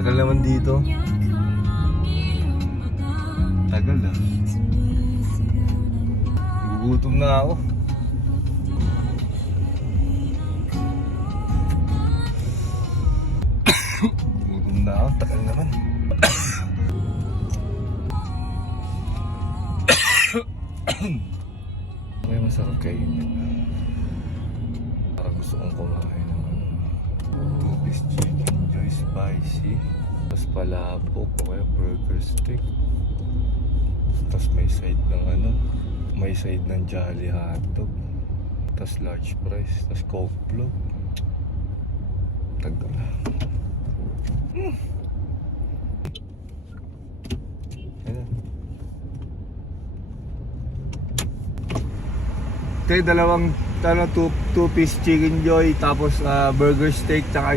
Tagal naman dito. Tagal ah. Gugutom na ako. Gugutom na ako. Tagal naman. May masarap kainin. Parang gusto kong kumain ng 2-piece chicken joy spicy. Tapos palabok o kaya burger steak. Tapos may side ng may side ng Jolly hotdog. Tapos large fries. Tapos Coke float. Tagal na. Okay, dalawang 2-piece chicken joy, tapos burger steak, tsaka